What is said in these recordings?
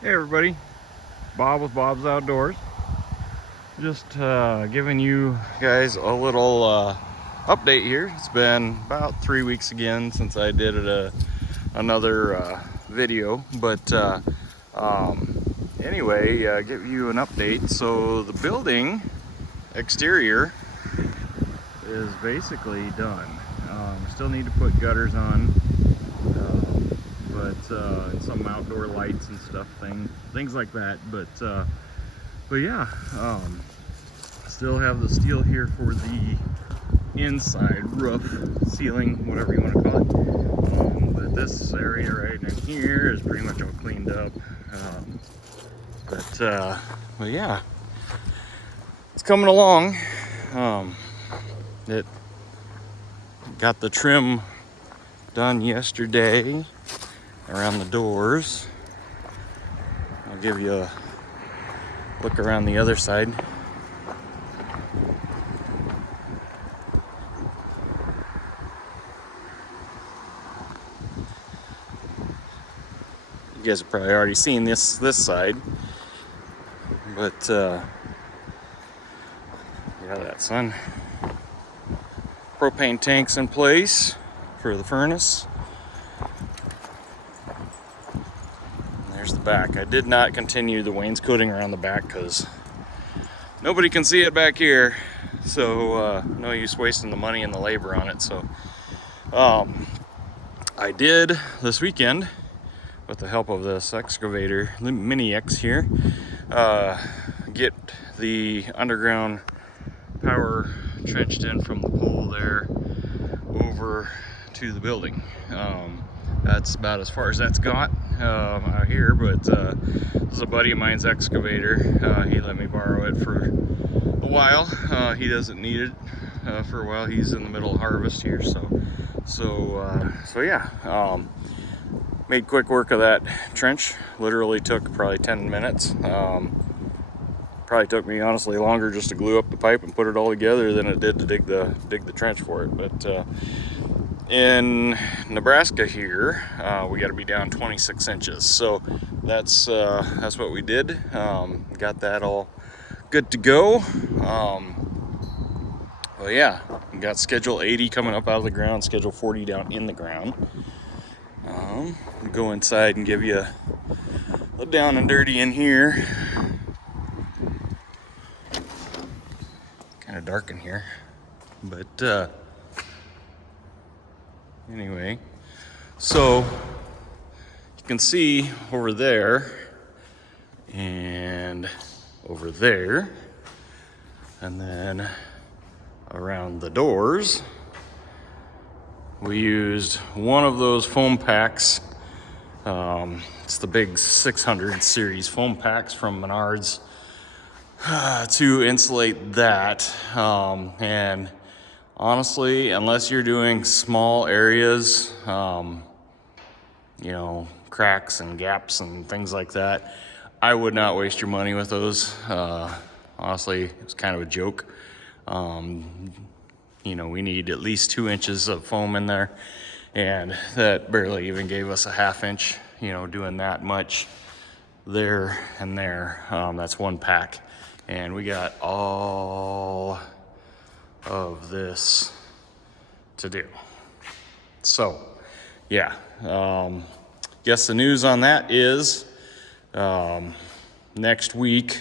Hey everybody, Bob with Bob's Outdoors. Just giving you guys a little update here. It's been about 3 weeks again since I did another video, but anyway, give you an update. So the building exterior is basically done. Still need to put gutters on, and some outdoor lights and stuff, things like that. But yeah, still have the steel here for the inside roof, ceiling, whatever you want to call it. But this area right in here is pretty much all cleaned up. But yeah, it's coming along. It got the trim done yesterday around the doors. I'll give you a look around the other side. You guys have probably already seen this side, but yeah, that son. Propane tanks in place for the furnace. And there's the back. I did not continue the wainscoting around the back because nobody can see it back here, so no use wasting the money and the labor on it. So I did this weekend, with the help of this excavator, the Mini X here, get the underground power trenched in from the pole there over to the building. That's about as far as that's got out here, but this is a buddy of mine's excavator. He let me borrow it for a while. He doesn't need it for a while. He's in the middle of harvest here, so yeah. Made quick work of that trench. Literally took probably 10 minutes. Probably took me honestly longer just to glue up the pipe and put it all together than it did to dig the trench for it. But in Nebraska here, we got to be down 26 inches. So that's what we did. Got that all good to go. Well, yeah, we got schedule 80 coming up out of the ground, schedule 40 down in the ground. Go inside and give you a down and dirty in here. Kind of dark in here, but anyway, so you can see over there and over there, and then around the doors we used one of those foam packs. It's the big 600 series foam packs from Menards to insulate that. And honestly, unless you're doing small areas, cracks and gaps and things like that, I would not waste your money with those. Honestly, it was kind of a joke. We need at least 2 inches of foam in there, and that barely even gave us a ½ inch, doing that much there and there. That's one pack, and we got all of this to do. So yeah, guess the news on that is next week.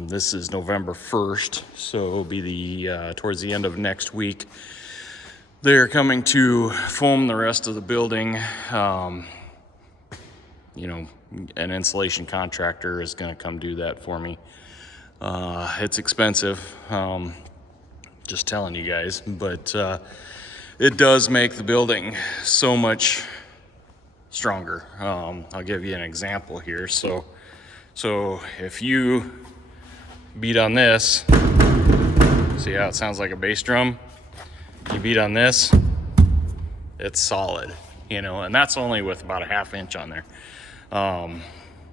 This is November 1st, so it'll be towards the end of next week. They're coming to foam the rest of the building. An insulation contractor is going to come do that for me. It's expensive, just telling you guys, but it does make the building so much stronger. I'll give you an example here. So if you beat on this, see how it sounds like a bass drum? You beat on this, it's solid, and that's only with about a ½ inch on there.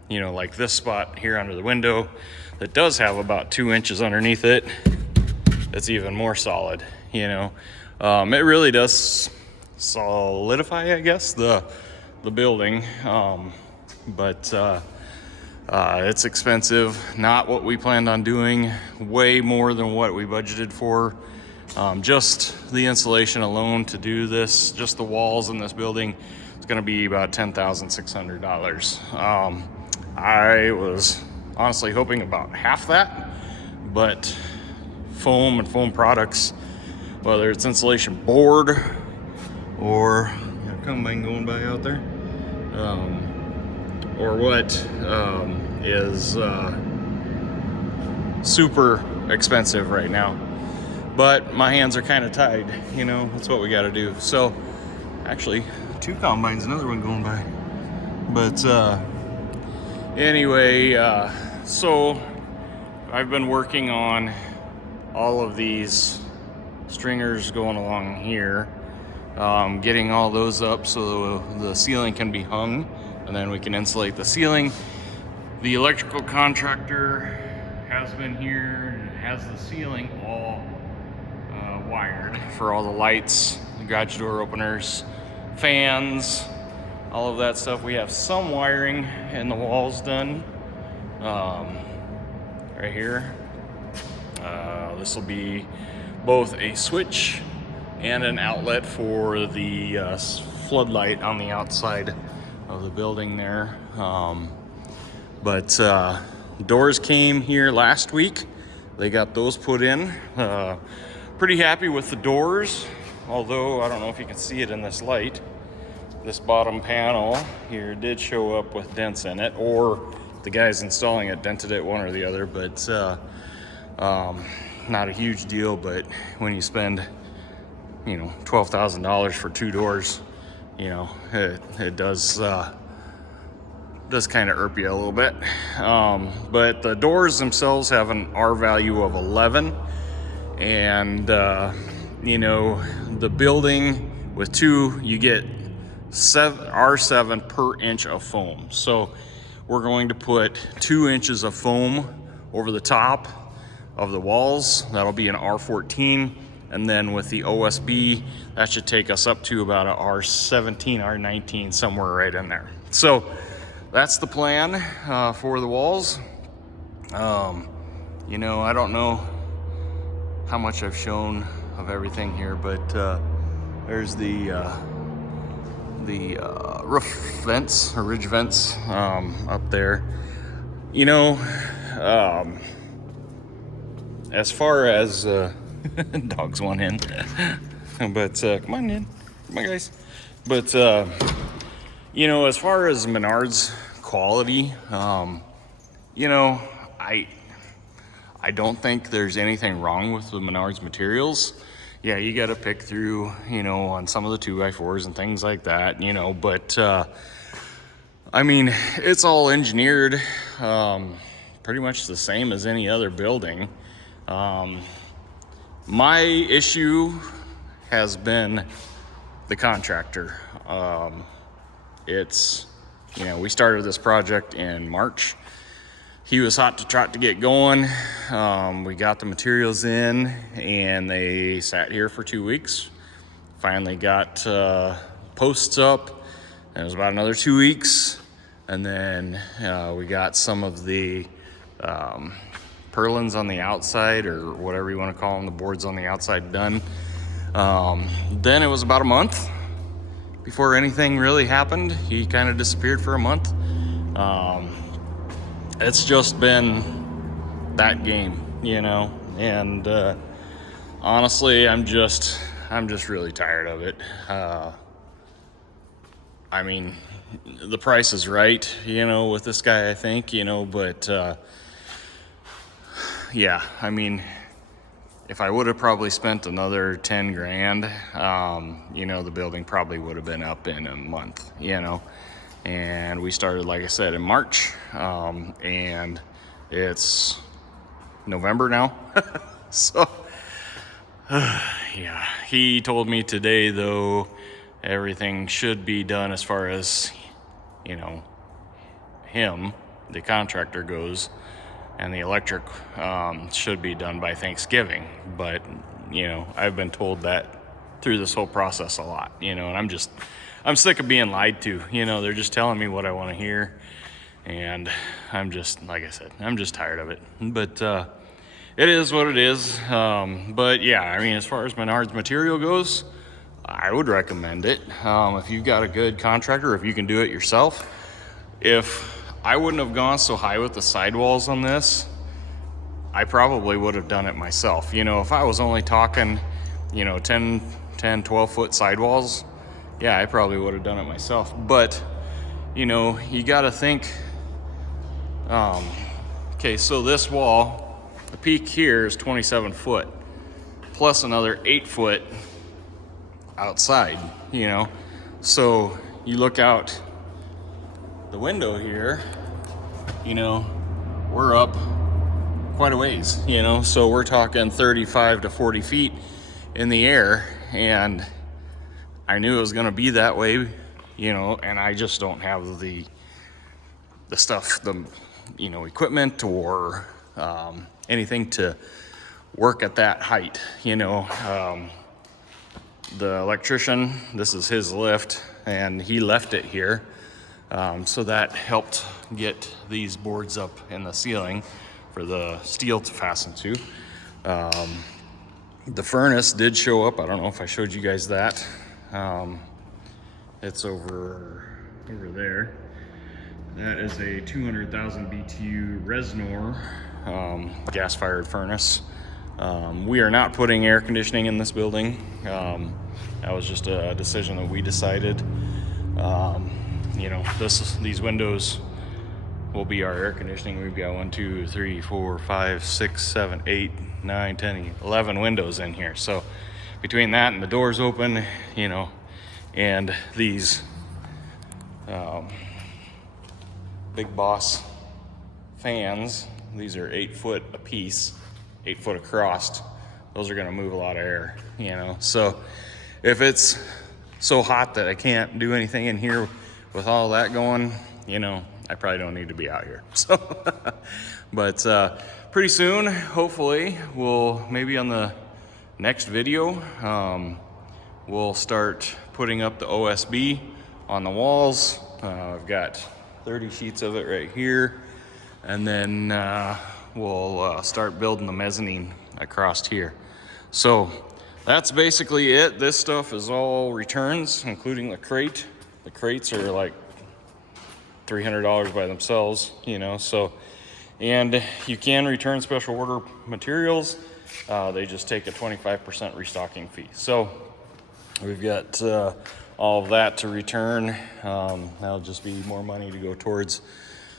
Like this spot here under the window that does have about 2 inches underneath it, it's even more solid. It really does solidify, I guess, the building. but it's expensive. Not what we planned on doing. Way more than what we budgeted for. Just the insulation alone to do this, just the walls in this building, it's going to be about $10,600. I was honestly hoping about half that, but foam and foam products, whether it's insulation board or combine going by out there, or what, is super expensive right now. But my hands are kind of tied, that's what we got to do. So actually 2 combines, another one going by. But anyway, so I've been working on all of these stringers going along here, getting all those up so the ceiling can be hung, and then we can insulate the ceiling. The electrical contractor has been here and has the ceiling all wired for all the lights, the garage door openers, fans, all of that stuff. We have some wiring in the walls done right here. This will be both a switch and an outlet for the floodlight on the outside of the building there. But doors came here last week. They got those put in. Pretty happy with the doors, although I don't know if you can see it in this light. This bottom panel here did show up with dents in it, or the guys installing it dented it, one or the other, but not a huge deal. But when you spend $12,000 for 2 doors, it does kind of irk you a little bit. But the doors themselves have an R value of 11, and the building with 2, you get R7 per inch of foam. So we're going to put 2 inches of foam over the top of the walls. That'll be an R14, and then with the OSB, that should take us up to about a R17, R19, somewhere right in there. So that's the plan for the walls. I don't know how much I've shown of everything here, but there's the roof vents or ridge vents up there. As far as dogs want in, but come on in, come on guys. But as far as Menards quality, I don't think there's anything wrong with the Menards materials. Yeah, you got to pick through, on some of the 2x4s and things like that, but it's all engineered pretty much the same as any other building. My issue has been the contractor. We started this project in March. He was hot to trot to get going. We got the materials in, and they sat here for 2 weeks. Finally got posts up, and it was about another 2 weeks. And then we got some of the purlins on the outside, or whatever you want to call them, the boards on the outside done. Then it was about a month before anything really happened. He kind of disappeared for a month. It's just been that game, and honestly, I'm just really tired of it. The price is right, with this guy, I think, but yeah, if I would have probably spent another 10 grand, the building probably would have been up in a month, and we started, like I said, in March, and it's November now. So yeah, he told me today, though, everything should be done as far as him, the contractor, goes, and the electric should be done by Thanksgiving. But I've been told that through this whole process a lot, and I'm sick of being lied to. You know, they're just telling me what I want to hear. And I'm just, like I said, I'm just tired of it. But it is what it is. But yeah, I mean, as far as Menards material goes, I would recommend it. If you've got a good contractor, if you can do it yourself. If I wouldn't have gone so high with the sidewalls on this, I probably would have done it myself. You know, if I was only talking, you know, 10, 12 foot sidewalls, yeah, I probably would have done it myself. But, you know, you got to think, okay, so this wall, the peak here is 27 foot, plus another 8 foot outside, you know. So you look out the window here, you know, we're up quite a ways, you know, so we're talking 35 to 40 feet in the air, and I knew it was going to be that way, you know, and I just don't have the stuff, the, you know, equipment or anything to work at that height, you know. The electrician, this is his lift, and he left it here, so that helped get these boards up in the ceiling for the steel to fasten to. The furnace did show up. I don't know if I showed you guys that. It's over there. That is a 200,000 BTU Resnor gas-fired furnace. We are not putting air conditioning in this building. That was just a decision that we decided. You know, these windows will be our air conditioning. We've got 1, 2, 3, 4, 5, 6, 7, 8, 9, 10, 11 windows in here. So between that and the doors open, you know, and these Big Boss fans, these are 8 foot a piece, 8 foot across. Those are gonna move a lot of air, you know. So if it's so hot that I can't do anything in here with all that going, you know, I probably don't need to be out here. So, but pretty soon, hopefully, we'll maybe on the next video, we'll start putting up the OSB on the walls. I've got 30 sheets of it right here, and then we'll start building the mezzanine across here. So that's basically it. This stuff is all returns, including the crate. The crates are like $300 by themselves, you know. So, and you can return special order materials. They just take a 25% restocking fee. So we've got all of that to return. That'll just be more money to go towards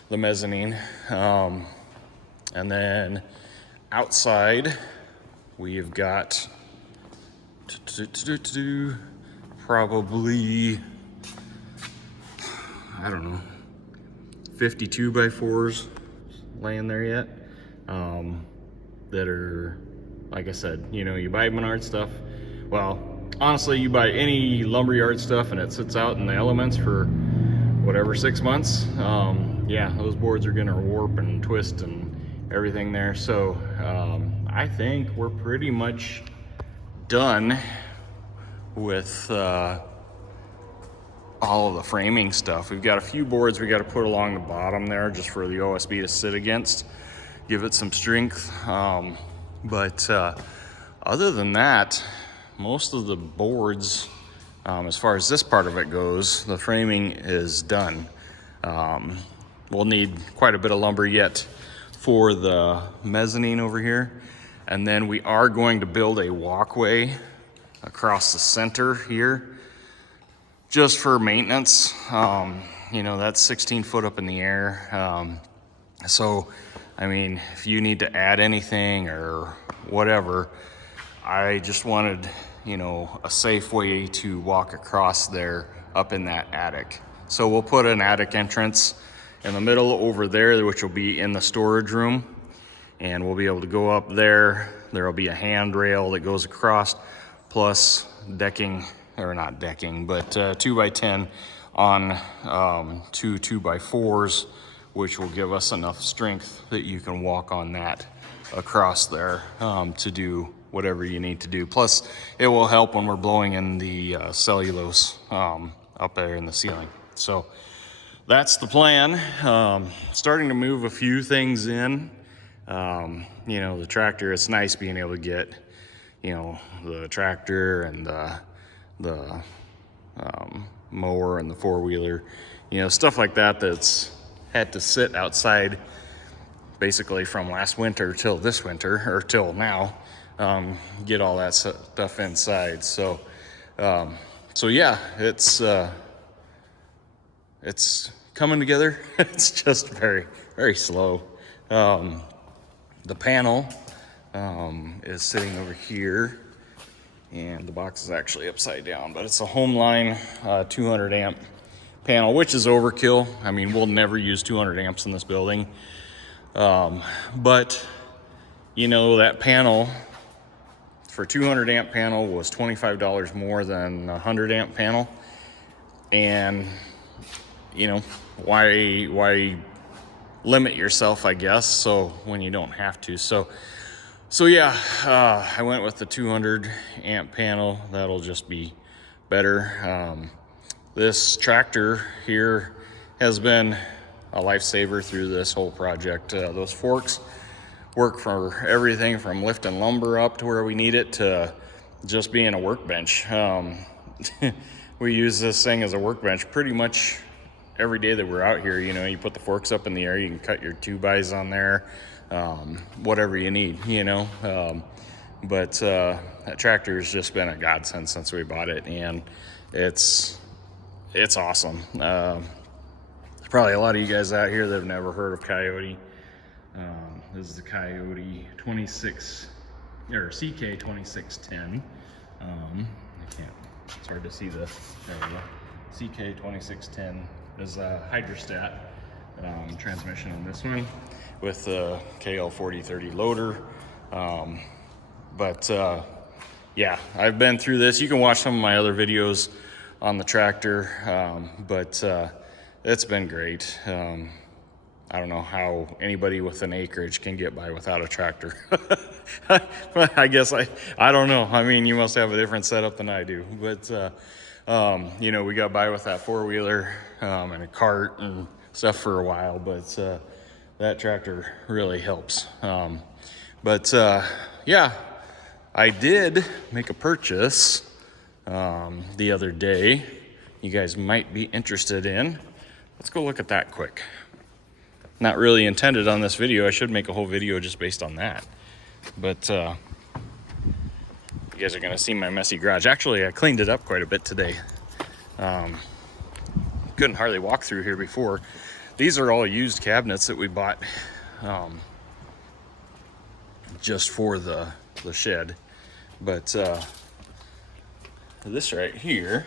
the mezzanine. And then outside, we've got probably, I don't know, 52 by 4s laying there yet, that are, like I said, you know, you buy Menards stuff. Well, honestly, you buy any lumberyard stuff and it sits out in the elements for whatever, 6 months. Yeah, those boards are gonna warp and twist and everything there. So I think we're pretty much done with all of the framing stuff. We've got a few boards we got to put along the bottom there just for the OSB to sit against, give it some strength. But other than that, most of the boards, as far as this part of it goes, the framing is done. We'll need quite a bit of lumber yet for the mezzanine over here. And then we are going to build a walkway across the center here, just for maintenance. You know, that's 16 foot up in the air. So, I mean, if you need to add anything or whatever, I just wanted, you know, a safe way to walk across there up in that attic. So we'll put an attic entrance in the middle over there, which will be in the storage room. And we'll be able to go up there. There'll be a handrail that goes across, plus decking, or not decking, but 2x10 on 2 2x4s, which will give us enough strength that you can walk on that across there to do whatever you need to do. Plus, it will help when we're blowing in the cellulose up there in the ceiling. So that's the plan. Starting to move a few things in. You know, the tractor, it's nice being able to get, you know, the tractor and the mower and the four-wheeler, you know, stuff like that that's had to sit outside basically from last winter till this winter, or till now, get all that stuff inside. So yeah, it's coming together. It's just very, very slow. The panel is sitting over here, and the box is actually upside down, but it's a Homeline 200 amp panel, which is overkill. I mean, we'll never use 200 amps in this building. But you know, that panel for 200 amp panel was $25 more than a 100 amp panel. And you know, why limit yourself, I guess, so when you don't have to. So yeah, I went with the 200 amp panel. That'll just be better. This tractor here has been a lifesaver through this whole project. Those forks work for everything from lifting lumber up to where we need it to just being a workbench. We use this thing as a workbench pretty much every day that we're out here. You know, you put the forks up in the air, you can cut your 2x on there, whatever you need, you know. But that tractor has just been a godsend since we bought it, and it's awesome. There's probably a lot of you guys out here that have never heard of Coyote. This is the Coyote 26 or CK 2610. It's hard to see the, there we go. CK 2610 is a hydrostat transmission on this one with the KL 4030 loader. Yeah, I've been through this. You can watch some of my other videos on the tractor, but it's been great. I don't know how anybody with an acreage can get by without a tractor. But I guess I don't know. I mean, you must have a different setup than I do. But you know, we got by with that four-wheeler and a cart and stuff for a while, but that tractor really helps. Yeah, I did make a purchase the other day you guys might be interested in. Let's go look at that quick. Not really intended on this video. I should make a whole video just based on that. But you guys are gonna see my messy garage. Actually, I cleaned it up quite a bit today. Couldn't hardly walk through here before. These are all used cabinets that we bought just for the shed. But this right here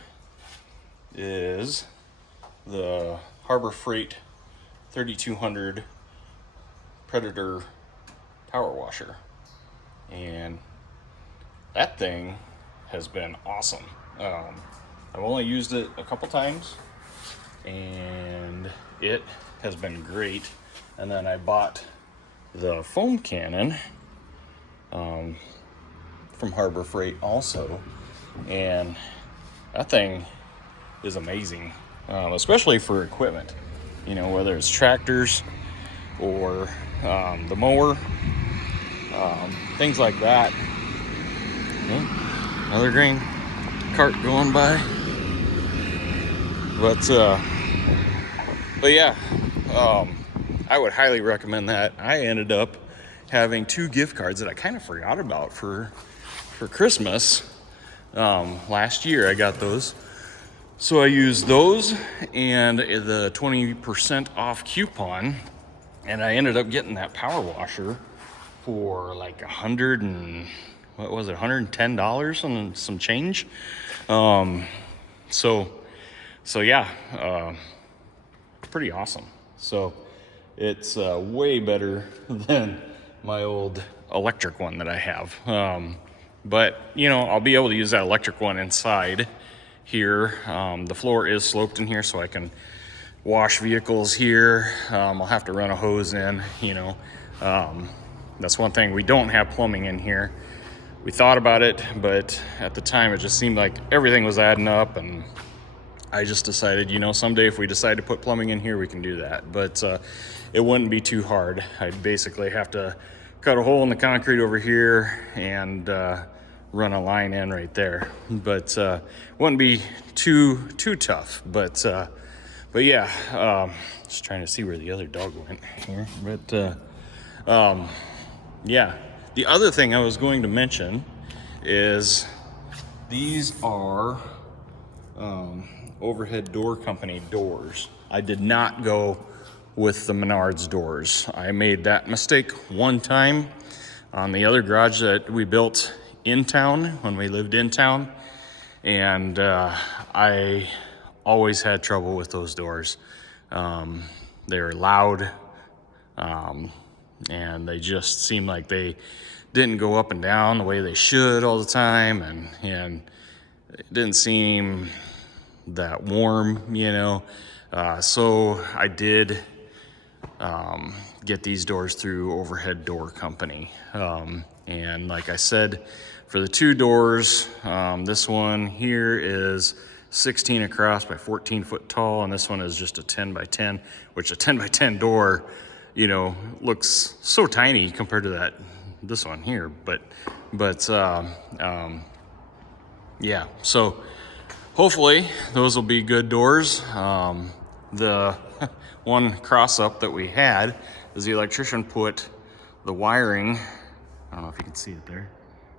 is the Harbor Freight 3200 Predator power washer, and that thing has been awesome. I've only used it a couple times, and it has been great. And then I bought the foam cannon from Harbor Freight also, and that thing is amazing, especially for equipment. You know, whether it's tractors or the mower, things like that. Oh, another grain cart going by. But yeah, I would highly recommend that. I ended up having 2 gift cards that I kind of forgot about for Christmas. Last year I got those. So I used those and the 20% off coupon, and I ended up getting that power washer for like $110 and some change. So yeah, pretty awesome. So it's way better than my old electric one that I have. But you know, I'll be able to use that electric one inside here. The floor is sloped in here, so I can wash vehicles here. I'll have to run a hose in, you know. That's one thing. We don't have plumbing in here. We thought about it, but at the time it just seemed like everything was adding up, and I just decided, you know, someday if we decide to put plumbing in here, we can do that. But it wouldn't be too hard. I'd basically have to cut a hole in the concrete over here and run a line in right there. But wouldn't be too tough. But yeah, just trying to see where the other dog went here. But yeah, the other thing I was going to mention is these are overhead door company doors. I did not go with the Menards doors. I made that mistake one time on the other garage that we built in town when we lived in town, and I always had trouble with those doors. They were loud, and they just seemed like they didn't go up and down the way they should all the time, and it didn't seem that warm, you know. So I did get these doors through Overhead Door Company. And like I said, for the two doors, this one here is 16 across by 14 foot tall, and this one is just a 10 by 10, which a 10 by 10 door, you know, looks so tiny compared to this one here. But yeah, so hopefully those will be good doors. The one cross up that we had is the electrician put the wiring, I don't know if you can see it there,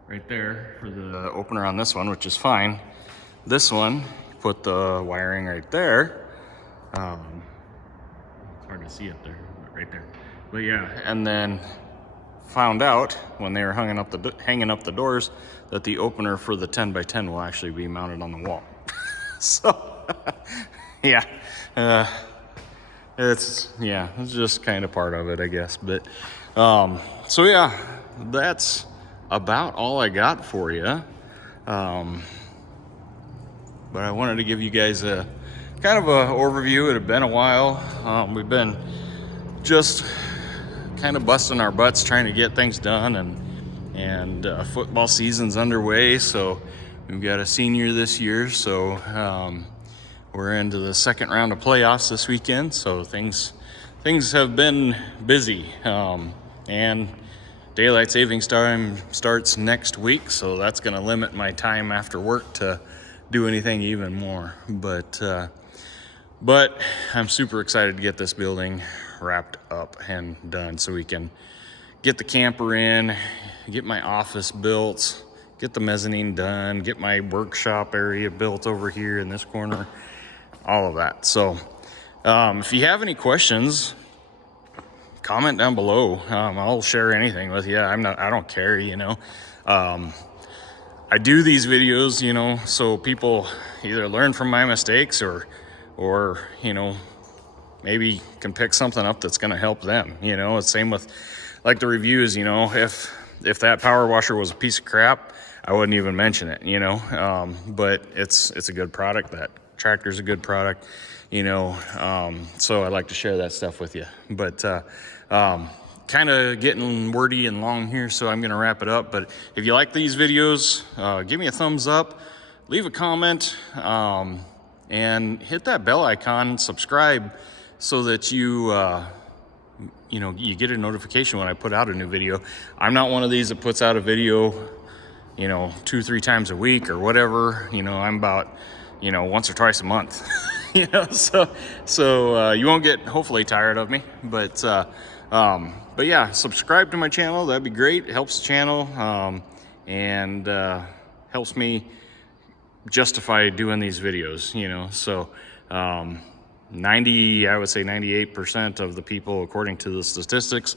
right there for the opener on this one, which is fine. This one, put the wiring right there. It's hard to see it there, but right there. But yeah, and then found out when they were hanging up the doors that the opener for the 10 by 10 will actually be mounted on the wall. So yeah, it's just kind of part of it, I guess. But so yeah, that's about all I got for you. But I wanted to give you guys a kind of a overview. It had been a while. We've been just kind of busting our butts trying to get things done, and football season's underway, so we've got a senior this year, so we're into the second round of playoffs this weekend, so things have been busy, and daylight savings time starts next week, so that's going to limit my time after work to do anything even more. But I'm super excited to get this building wrapped up and done so we can get the camper in, get my office built, get the mezzanine done, get my workshop area built over here in this corner, all of that. So if you have any questions, comment down below. I'll share anything with you. I don't care, you know. I do these videos, you know, so people either learn from my mistakes or you know, maybe can pick something up that's going to help them. You know, it's same with like the reviews, you know, if that power washer was a piece of crap, I wouldn't even mention it, you know. But it's a good product. That tractor's a good product, you know. So I like to share that stuff with you. But kind of getting wordy and long here, so I'm going to wrap it up. But if you like these videos, give me a thumbs up, leave a comment, and hit that bell icon, subscribe, so that you know, you get a notification when I put out a new video. I'm not one of these that puts out a video, you know, 2-3 times a week or whatever. You know, I'm about, you know, once or twice a month. You know, so you won't get hopefully tired of me. But yeah, subscribe to my channel. That'd be great. It helps the channel, and helps me justify doing these videos, you know. So I would say 98% of the people, according to the statistics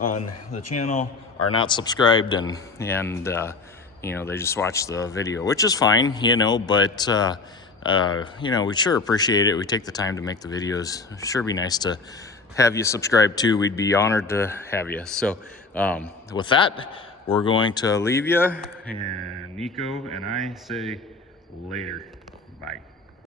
on the channel, are not subscribed, and you know, they just watch the video, which is fine, you know. But you know, we sure appreciate it. We take the time to make the videos. It'd sure be nice to have you subscribe too. We'd be honored to have you. So with that, we're going to leave you, and Nico and I say later. Bye.